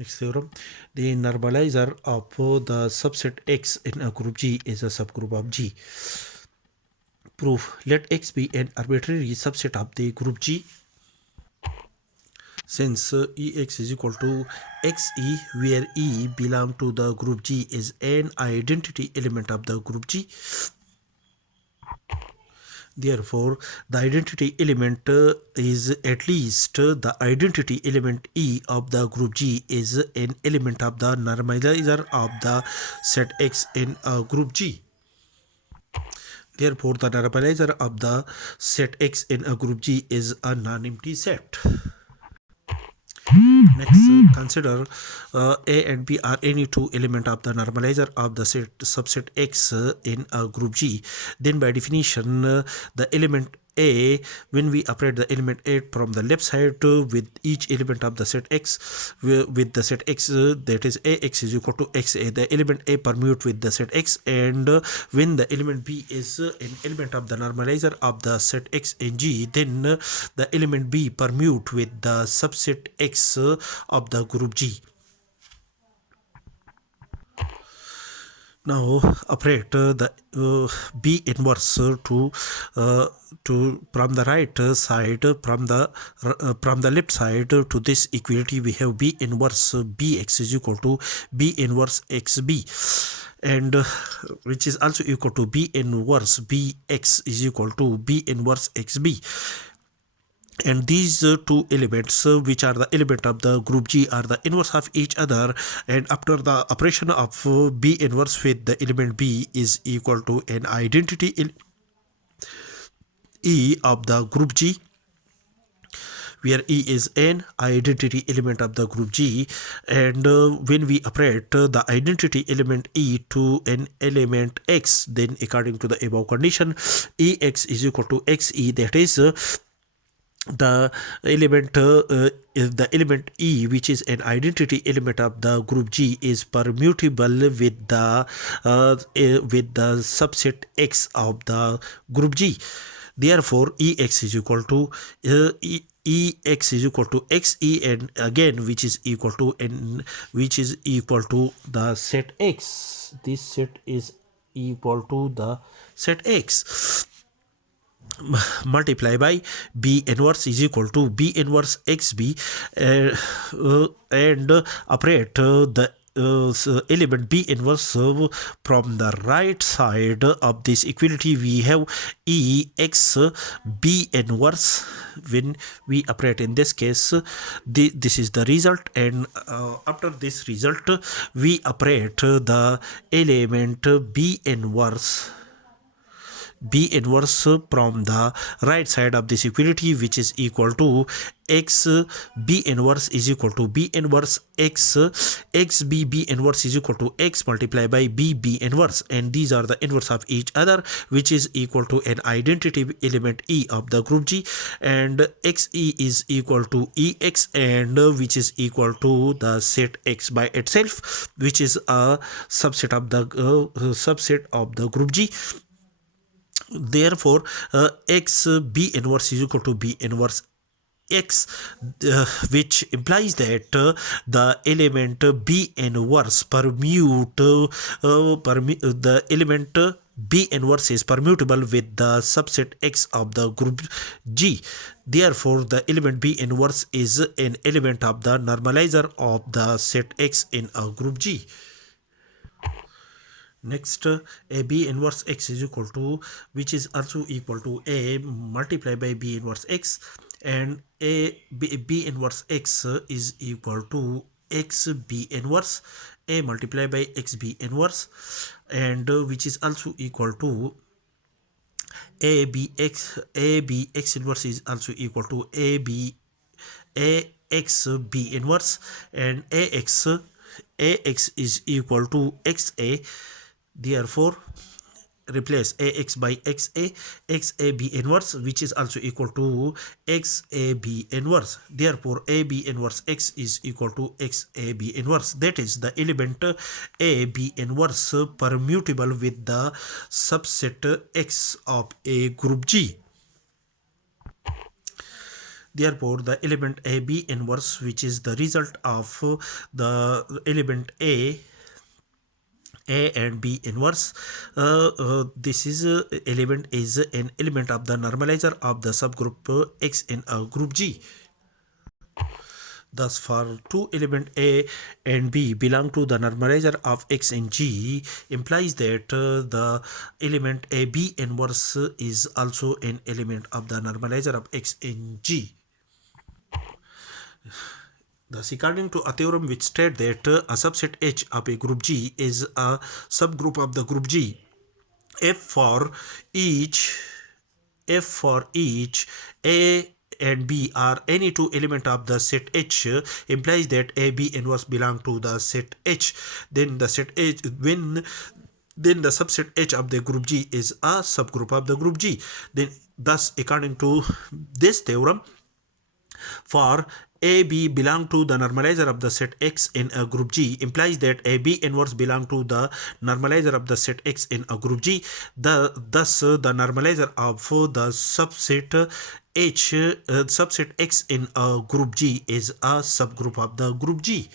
Next theorem, the normalizer of the subset X in a group G is a subgroup of G. Proof, let X be an arbitrary subset of the group G. Since Ex is equal to Xe, where E belong to the group G is an identity element of the group G. Therefore, the identity element is at least the identity element E of the group G is an element of the normalizer of the set X in a group G. Therefore, the normalizer of the set X in a group G is a non-empty set. Next, consider A and B are any two elements of the normalizer of the subset X in a group G. Then by definition, the element A, when we operate the element A from the left side with each element of the set X, with the set X, that is Ax is equal to Xa, the element A permute with the set X, and when the element B is an element of the normalizer of the set X in G, then the element B permute with the subset X of the group G. Now operate the B inverse to from the right side, from the left side to this equality. We have B inverse Bx is equal to B inverse Xb, and which is also equal to B inverse Bx is equal to B inverse Xb. And these two elements, which are the element of the group G, are the inverse of each other, and after the operation of B inverse with the element B is equal to an identity E of the group G, where E is an identity element of the group G. And when we operate the identity element E to an element X, then according to the above condition, Ex is equal to Xe, that is the element E, which is an identity element of the group G, is permutable with the subset X of the group G. Therefore, Ex is equal to Ex is equal to Xe, and again which is equal to the set X. This set is equal to the set X. Multiply by B inverse is equal to B inverse XB, and operate the element B inverse from the right side of this equality. We have Ex B inverse. When we operate in this case, this is the result, and after this result we operate the element B inverse from the right side of this equality, which is equal to X B inverse is equal to B inverse X B inverse is equal to X multiplied by B inverse, and these are the inverse of each other, which is equal to an identity element E of the group G, and Xe is equal to Ex, and which is equal to the set X by itself, which is a subset of the group G. Therefore, X B inverse is equal to B inverse X, which implies that the element B inverse the element B inverse is permutable with the subset X of the group G. Therefore, the element B inverse is an element of the normalizer of the set X in a group G. Next, a B inverse X is equal to, which is also equal to A multiplied by B inverse X, and B inverse X is equal to X B inverse A multiplied by X B inverse, and which is also equal to A B X inverse is also equal to Ax B inverse, and Ax is equal to XA. Therefore, replace Ax by Xab inverse, which is also equal to Xab inverse. Therefore, AB inverse X is equal to Xab inverse. That is the element AB inverse permutable with the subset X of a group G. Therefore, the element A B inverse, which is the result of the element A and B inverse, this is element is an element of the normalizer of the subgroup X in a group G. Thus, for two element A and B belong to the normalizer of X in G, implies that the element A B inverse is also an element of the normalizer of X in G. Thus, according to a theorem which states that a subset H of a group G is a subgroup of the group G, if for each A and B are any two element of the set H, implies that A B inverse belong to the set H. Then the set H when then the subset H of the group G is a subgroup of the group G. Then thus according to this theorem, for AB belong to the normalizer of the set X in a group G, implies that AB inverse belong to the normalizer of the set X in a group G. Thus the normalizer of the subset H subset X in a group G is a subgroup of the group G.